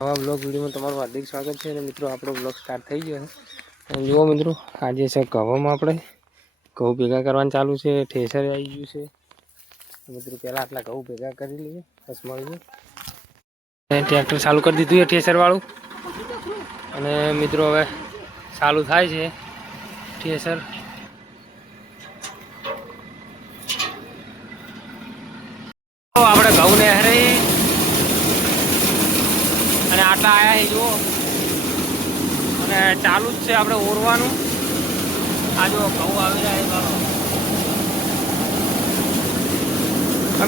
નવા બ્લોગ વિડીયોમાં તમારું હાર્દિક સ્વાગત છે અને મિત્રો આપણો બ્લોગ સ્ટાર્ટ થઈ ગયો છે. જુઓ મિત્રો, આજે છે ઘઉંમાં આપણે ઘઉં ભેગા કરવાનું ચાલુ છે. ઠેસર આવી ગયું છે મિત્રો. પહેલાં આટલા ઘઉં ભેગા કરી લઈએ, બસ મળીએ. ટ્રેક્ટર ચાલુ કરી દીધું છે ઠેસરવાળું. અને મિત્રો હવે ચાલુ થાય છે ઠેસર. આપણે ઘઉં ને હરે અને આટલા આયા છે જુઓ. અને ચાલુ જ છે આપણે ઓરવાનું. આ જો ઘઉં આવી રહ્યા છે.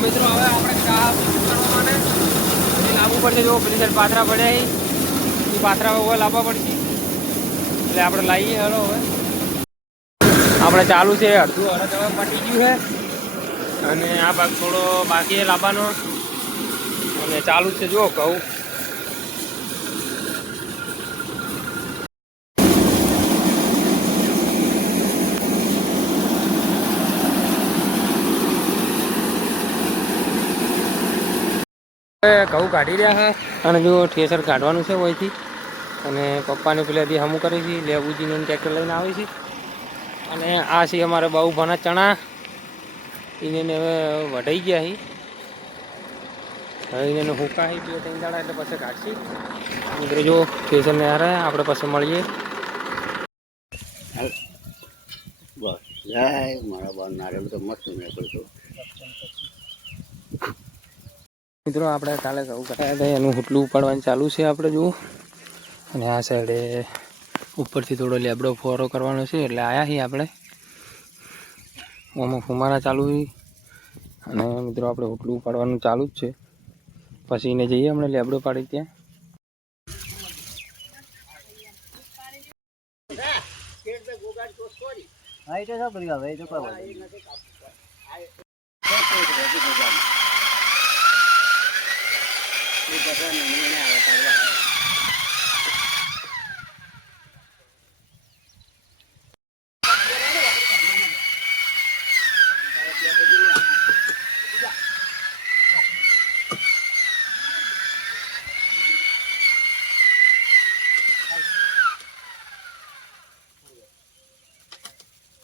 મિત્રો હવે આપણે ચા કરવા માટે લાવવું પડશે. જો પેલી સાઈડ પાથરા પડ્યા એ પાથરા હવે લાવવા પડશે. એટલે આપણે લાવીએ. હેલો હવે આપણે ચાલુ છે. અડધું અડધ હવે પટી ગયું છે અને આ ભાગ થોડો બાકી લાવવાનો. અને ચાલુ જ છે જુઓ ઘઉં. ઘઉં કાઢી રહ્યા છે અને જો ઠેસર કાઢવાનું છે અહીંથી. અને પપ્પાને પેલાથી હમું કરે છે. લેબુજીને ટ્રેક્ટર લઈને આવે છે. અને આ છે અમારે બહુ ભના ચણા. એને હવે વઢાઈ ગયા છે. હવે એને હુકાય 2-3 દાડા એટલે પછી કાઢશી. મિત્રો જો ઠેસર ને હારે આપણે પછી મળીએ. બસ જય મારા બાર નારેલ તો મસ્ત નીકળતો. મિત્રો આપણે કાલે ઘઉં કટાયા હતા એનું હુટલું ઉપાડવાનું ચાલુ છે આપણે જુઓ. અને આ સાઈડે ઉપરથી થોડો લેબડો ફોરો કરવાનો છે એટલે આવ્યા છીએ આપણે. આમાં ફુમારા ચાલુ છે. અને મિત્રો આપણે હુટલું ઉપાડવાનું ચાલુ જ છે. પછી એને જઈએ હમણાં લેબડો પાડી ત્યાં.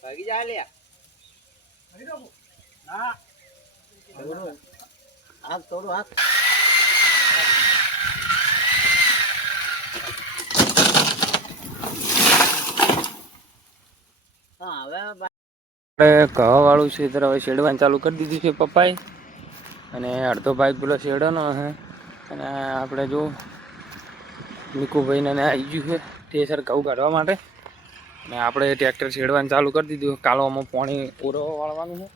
ભાગી જા લે. હા હાથ થોડું હાથ. હા હવે ઘઉં વાળું છે ત્યારે હવે શેડવાનું ચાલુ કરી દીધું છે પપ્પાએ. અને અડધો ભાગ પેલો શેડવાનો હે. અને આપણે જો નિકુભાઈને આવી ગયું છે ઠેસર ઘઉં કાઢવા માટે. અને આપણે ટ્રેક્ટર શેડવાનું ચાલુ કરી દીધું. કાલોમાં પાણી ઓરો વાળવાનું છે.